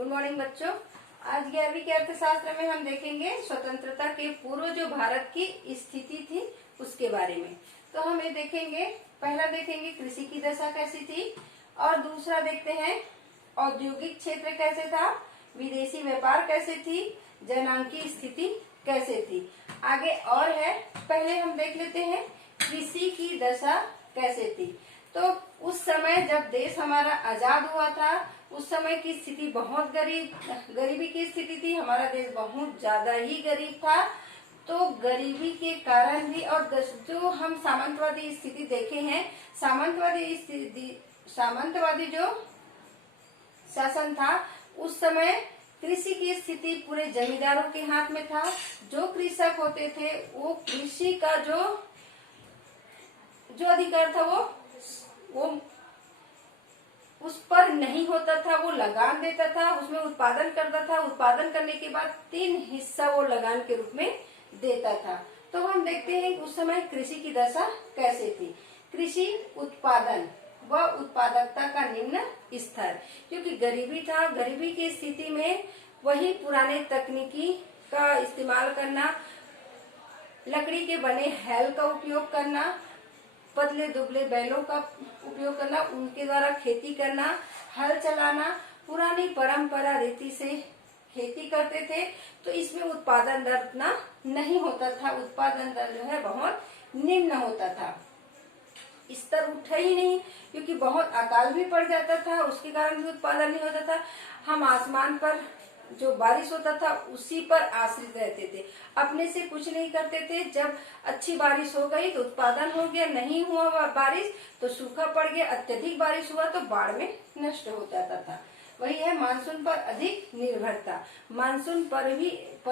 Good morning बच्चों। आज 11वीं के अर्थशास्त्र में हम देखेंगे स्वतंत्रता के पूर्व जो भारत की स्थिति थी उसके बारे में। तो हम ये देखेंगे, पहला देखेंगे कृषि की दशा कैसी थी, और दूसरा देखते हैं औद्योगिक क्षेत्र कैसे था, विदेशी व्यापार कैसे थी, जनांकी स्थिति कैसे थी। आगे और है, पहले हम देख लेते हैं कृषि की दशा कैसे थी। तो उस समय जब देश हमारा आजाद हुआ था उस समय की स्थिति बहुत गरीबी की स्थिति थी। हमारा देश बहुत ज्यादा ही गरीब था। तो गरीबी के कारण भी, और जो हम सामंतवादी स्थिति देखे हैं, सामंतवादी जो शासन था उस समय कृषि की स्थिति पूरे जमींदारों के हाथ में था। जो कृषक होते थे वो कृषि का जो अधिकार था वो उस पर नहीं होता था, वो लगान देता था, उसमें उत्पादन करता था। उत्पादन करने के बाद 3 हिस्सा वो लगान के रूप में देता था। तो हम देखते हैं उस समय कृषि की दशा कैसे थी। कृषि उत्पादन व उत्पादकता का निम्न स्तर, क्योंकि गरीबी था। गरीबी की स्थिति में वही पुराने तकनीकी का इस्तेमाल करना, लकड़ी के बने हैल का उपयोग करना, पतले दुबले बैलों का उपयोग करना, उनके द्वारा खेती करना, हल चलाना, पुरानी परंपरा रीति से खेती करते थे। तो इसमें उत्पादन दर उतना नहीं होता था, उत्पादन दर जो है बहुत निम्न होता था, स्तर उठा ही नहीं, क्योंकि बहुत अकाल भी पड़ जाता था, उसके कारण भी उत्पादन नहीं होता था। हम आसमान पर जो बारिश होता था उसी पर आश्रित रहते थे, अपने से कुछ नहीं करते थे। जब अच्छी बारिश हो गई तो उत्पादन हो गया, नहीं हुआ बारिश तो सूखा पड़ गया, अत्यधिक बारिश हुआ तो बाढ़ में नष्ट हो जाता था। वही है मानसून पर अधिक निर्भरता। मानसून पर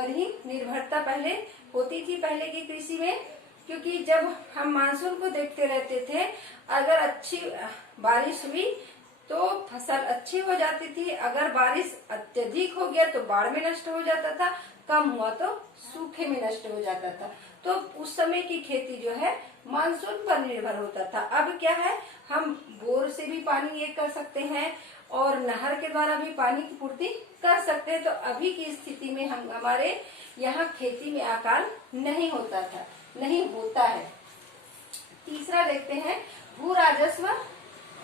ही निर्भरता पहले होती थी पहले की कृषि में, क्योंकि जब हम मानसून को देखते रहते थे, अगर अच्छी बारिश हुई तो फसल अच्छी हो जाती थी, अगर बारिश अत्यधिक हो गया तो बाढ़ में नष्ट हो जाता था, कम हुआ तो सूखे में नष्ट हो जाता था। तो उस समय की खेती जो है मानसून पर निर्भर होता था। अब क्या है, हम बोर से भी पानी ये कर सकते हैं और नहर के द्वारा भी पानी की पूर्ति कर सकते हैं। तो अभी की स्थिति में हमारे यहाँ खेती में अकाल नहीं होता था, नहीं होता है। तीसरा देखते हैं भू राजस्व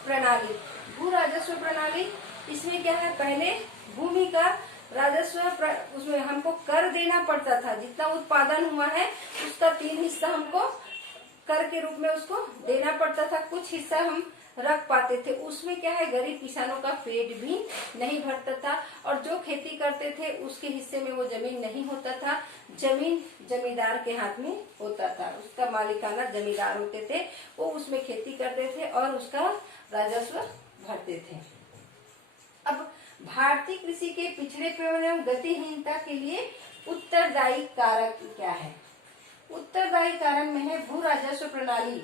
प्रणाली। भू राजस्व प्रणाली, इसमें क्या है, पहले भूमि का राजस्व उसमें हमको कर देना पड़ता था। जितना उत्पादन हुआ है उसका 3 हिस्सा हमको कर के रूप में उसको देना पड़ता था, कुछ हिस्सा हम रख पाते थे। उसमें क्या है, गरीब किसानों का पेट भी नहीं भरता था, और जो खेती करते थे उसके हिस्से में वो जमीन नहीं होता था, जमीन जमींदार के हाथ में होता था, उसका मालिकाना जमींदार होते थे, वो उसमें खेती करते थे और उसका राजस्व भरते थे। अब भारतीय कृषि के पिछड़ेपन एवं गतिहीनता के लिए उत्तरदायी कारक क्या है। उत्तरदायी कारण में है भू राजस्व प्रणाली,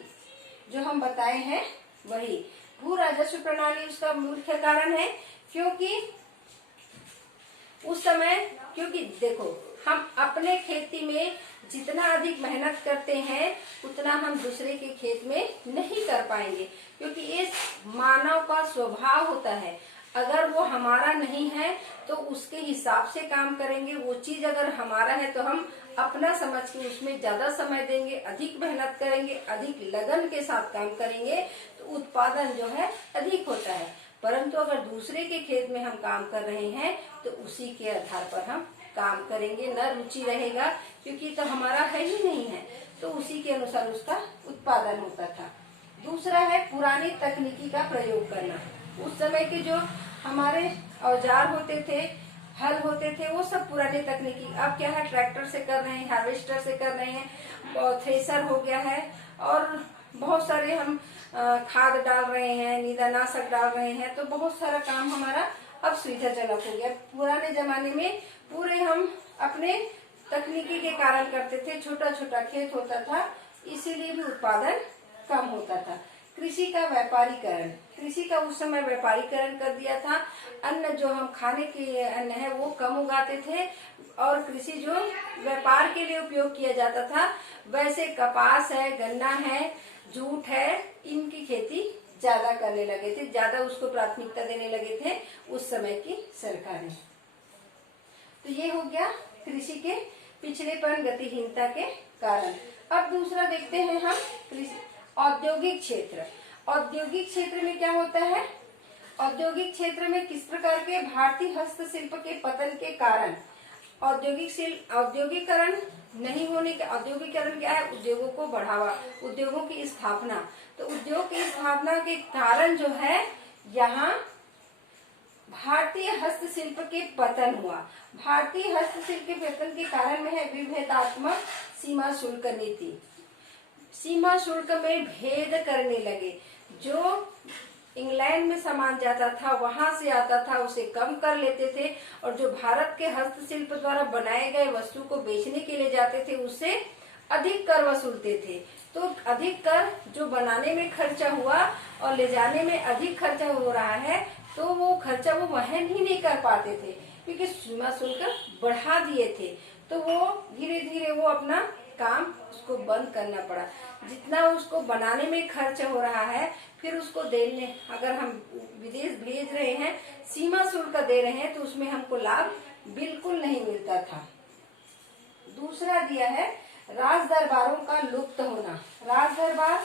जो हम बताए हैं वही भू राजस्व प्रणाली उसका मुख्य कारण है। क्योंकि उस समय, क्योंकि देखो, हम अपने खेती में जितना अधिक मेहनत करते हैं उतना हम दूसरे के खेत में नहीं कर पाएंगे, क्योंकि ये मानव का स्वभाव होता है। अगर वो हमारा नहीं है तो उसके हिसाब से काम करेंगे। वो चीज अगर हमारा है तो हम अपना समझ के उसमें ज्यादा समय देंगे, अधिक मेहनत करेंगे, अधिक लगन के साथ काम करेंगे, तो उत्पादन जो है अधिक होता है। परंतु अगर दूसरे के खेत में हम काम कर रहे हैं तो उसी के आधार पर हम काम करेंगे, न रुचि रहेगा, क्योंकि तो हमारा है ही नहीं है, तो उसी के अनुसार उसका उत्पादन होता था। दूसरा है पुरानी तकनीकी का प्रयोग करना। उस समय के जो हमारे औजार होते थे, हल होते थे, वो सब पुराने तकनीकी। अब क्या है, ट्रैक्टर से कर रहे हैं, हार्वेस्टर से कर रहे हैं, थ्रेसर हो गया है, और बहुत सारे हम खाद डाल रहे हैं, नींदानाशक डाल रहे हैं, तो बहुत सारा काम हमारा अब सुविधाजनक हो गया। पुराने जमाने में पूरे हम अपने तकनीकी के कारण करते थे, छोटा छोटा खेत होता था, इसीलिए भी उत्पादन कम होता था। कृषि का व्यापारीकरण, कृषि का उस समय व्यापारीकरण कर दिया था। अन्न जो हम खाने के अन्न है वो कम उगाते थे, और कृषि जो व्यापार के लिए उपयोग किया जाता था, वैसे कपास है, गन्ना है, जूट है, इनकी खेती ज्यादा करने लगे थे, ज्यादा उसको प्राथमिकता देने लगे थे उस समय की सरकारें। तो ये हो गया कृषि के पिछड़ेपन, गतिहीनता के कारण। अब दूसरा देखते हैं हम औद्योगिक क्षेत्र। औद्योगिक क्षेत्र में क्या होता है? औद्योगिक क्षेत्र में किस प्रकार के भारतीय हस्तशिल्प के पतन के कारण औद्योगिकरण नहीं होने के, औद्योगिकरण क्या है? उद्योगों को बढ़ावा, उद्योगों की स्थापना। तो उद्योग की स्थापना के कारण जो है यहाँ भारतीय हस्तशिल्प के पतन हुआ। भारतीय हस्तशिल्प के पतन के कारण में है विभेदात्मक सीमा शुल्क नीति। सीमा शुल्क में भेद करने लगे। जो इंग्लैंड में सामान जाता था, वहां से आता था, उसे कम कर लेते थे, और जो भारत के हस्तशिल्प द्वारा बनाए गए वस्तु को बेचने के लिए जाते थे, उससे अधिक कर वसूलते थे। तो अधिक कर जो बनाने में खर्चा हुआ और ले जाने में अधिक खर्चा हो रहा है, तो वो खर्चा वो वहन ही नहीं कर पाते थे, क्योंकि सीमा शुल्क बढ़ा दिए थे। तो वो धीरे धीरे वो अपना काम उसको बंद करना पड़ा। जितना उसको बनाने में खर्च हो रहा है, फिर उसको देने, अगर हम विदेश भेज रहे हैं, सीमा शुल्क दे रहे हैं, तो उसमें हमको लाभ बिल्कुल नहीं मिलता था। दूसरा दिया है राज दरबारों का लुप्त होना। राज दरबार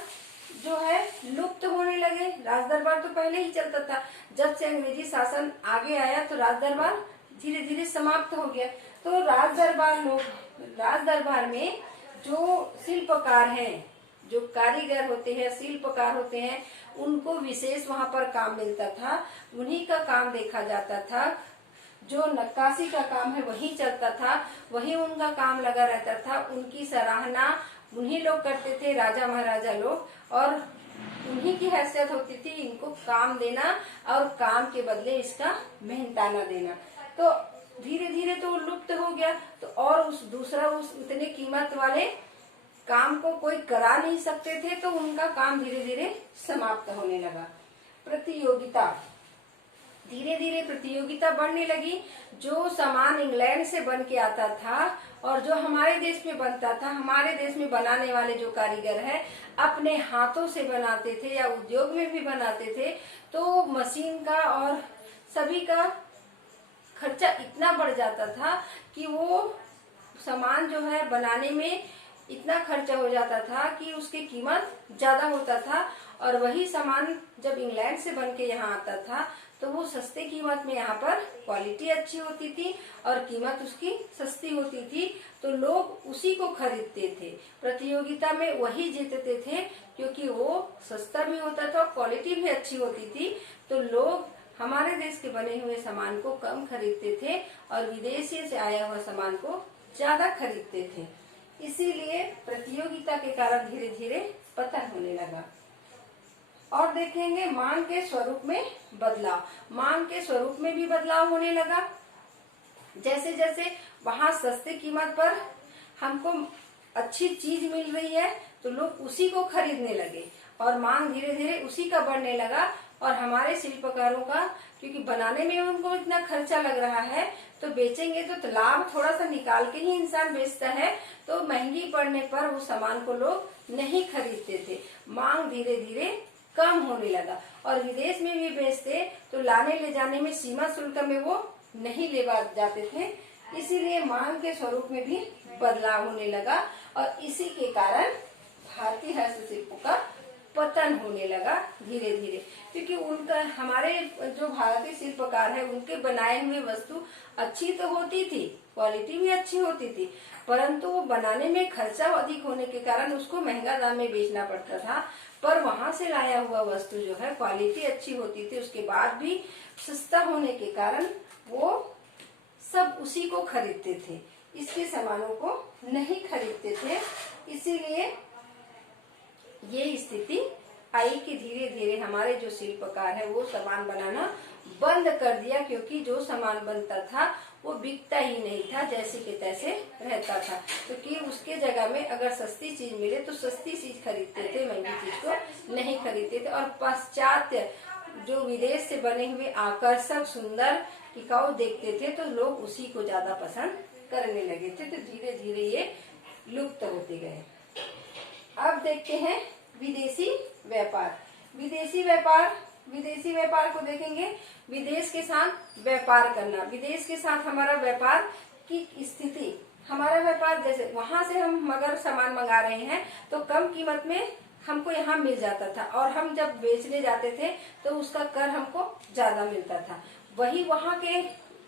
जो है लुप्त होने लगे। राज दरबार तो पहले ही चलता था, जब से अंग्रेजी शासन आगे आया तो राज दरबार धीरे धीरे समाप्त हो गया। तो राज दरबार में जो शिल्पकार हैं, जो कारीगर होते हैं, शिल्पकार होते हैं, उनको विशेष वहां पर काम मिलता था, उन्हीं का काम देखा जाता था। जो नक्काशी का काम है वही चलता था, वही उनका काम लगा रहता था। उनकी सराहना उन्हीं लोग करते थे, राजा महाराजा लोग, और उन्हीं की हैसियत होती थी इनको काम देना और काम के बदले इसका मेहनताना देना। तो धीरे धीरे तो लुप्त हो गया। तो और उस उतने कीमत वाले काम को कोई करा नहीं सकते थे, तो उनका काम धीरे धीरे समाप्त होने लगा। प्रतियोगिता, धीरे धीरे प्रतियोगिता बढ़ने लगी। जो सामान इंग्लैंड से बन के आता था और जो हमारे देश में बनता था, हमारे देश में बनाने वाले जो कारीगर हैं अपने हाथों से बनाते थे या उद्योग में भी बनाते थे, तो मशीन का और सभी का खर्चा इतना बढ़ जाता था कि वो सामान जो है बनाने में इतना खर्चा हो जाता था कि उसकी कीमत ज्यादा होता था। और वही सामान जब इंग्लैंड से बन के यहाँ आता था, तो वो सस्ते कीमत में यहाँ पर क्वालिटी अच्छी होती थी और कीमत उसकी सस्ती होती थी, तो लोग उसी को खरीदते थे। प्रतियोगिता में वही जीतते थे, क्योंकि वो सस्ता भी होता था, क्वालिटी भी अच्छी होती थी। तो लोग हमारे देश के बने हुए सामान को कम खरीदते थे और विदेशी से आया हुआ सामान को ज्यादा खरीदते थे। इसीलिए प्रतियोगिता के कारण धीरे धीरे पतन होने लगा। और देखेंगे मांग के स्वरूप में बदलाव। मांग के स्वरूप में भी बदलाव होने लगा। जैसे जैसे वहां सस्ते कीमत पर हमको अच्छी चीज मिल रही है, तो लोग उसी को खरीदने लगे और मांग धीरे धीरे उसी का बढ़ने लगा। और हमारे शिल्पकारों का, क्योंकि बनाने में उनको इतना खर्चा लग रहा है, तो बेचेंगे तो लाभ थोड़ा सा निकाल के ही इंसान बेचता है, तो महंगी पड़ने पर उस सामान को लोग नहीं खरीदते थे। मांग धीरे धीरे कम होने लगा। और विदेश में भी बेचते तो लाने ले जाने में सीमा शुल्क में वो नहीं ले जाते थे। इसीलिए मांग के स्वरूप में भी बदलाव होने लगा और इसी के कारण भारतीय हस्तशिल्प का पतन होने लगा धीरे धीरे। क्योंकि उनका, हमारे जो भारतीय शिल्पकार है, उनके बनाए हुए वस्तु अच्छी तो होती थी, क्वालिटी भी अच्छी होती थी, परंतु वो बनाने में खर्चा अधिक होने के कारण उसको महंगा दाम में बेचना पड़ता था। पर वहां से लाया हुआ वस्तु जो है क्वालिटी अच्छी होती थी, उसके बाद भी सस्ता होने के कारण वो सब उसी को खरीदते थे, इसके सामानों को नहीं खरीदते थे। इसीलिए ये स्थिति आई कि धीरे धीरे हमारे जो शिल्पकार है वो सामान बनाना बंद कर दिया, क्योंकि जो सामान बनता था वो बिकता ही नहीं था, जैसे के तैसे रहता था। क्योंकि उसके जगह में अगर सस्ती चीज मिले तो सस्ती चीज खरीदते थे, महंगी चीज को नहीं खरीदते थे। और पाश्चात्य जो विदेश से बने हुए आकर्षक, सुंदर, टिकाऊ देखते थे, तो लोग उसी को ज्यादा पसंद करने लगे थे। तो धीरे धीरे ये लुप्त होते गए। अब देखते हैं विदेशी व्यापार। विदेशी व्यापार विदेशी व्यापार को देखेंगे, विदेश के साथ व्यापार करना, विदेश के साथ हमारा व्यापार की स्थिति, हमारा व्यापार जैसे वहां से हम अगर सामान मंगा रहे हैं तो कम कीमत में हमको यहाँ मिल जाता था, और हम जब बेचने जाते थे तो उसका कर हमको ज्यादा मिलता था। वही वहाँ के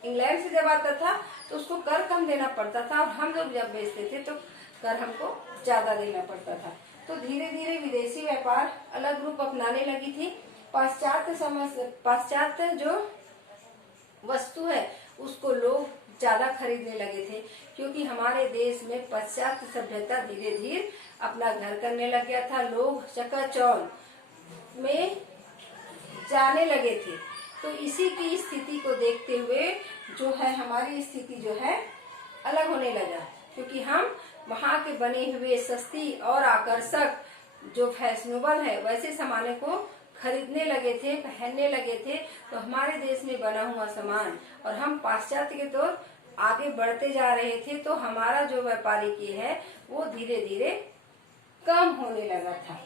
इंग्लैंड से जब आता था तो उसको कर कम देना पड़ता था, और हम लोग जब बेचते थे तो कर हमको ज्यादा देना पड़ता था। तो धीरे धीरे विदेशी व्यापार अलग रूप अपनाने लगी थी। पाश्चात्य जो वस्तु है उसको लोग ज्यादा खरीदने लगे थे, क्योंकि हमारे देश में पाश्चात्य सभ्यता धीरे धीरे अपना घर करने लग गया था। लोग चकाचौंध में जाने लगे थे। तो इसी की स्थिति को देखते हुए जो है हमारी स्थिति जो है अलग होने लगा, क्योंकि हम वहाँ के बने हुए सस्ती और आकर्षक जो फैशनेबल है वैसे सामानों को खरीदने लगे थे, पहनने लगे थे। तो हमारे देश में बना हुआ सामान और हम पाश्चात्य के तौर आगे बढ़ते जा रहे थे, तो हमारा जो व्यापारिक है वो धीरे धीरे कम होने लगा था।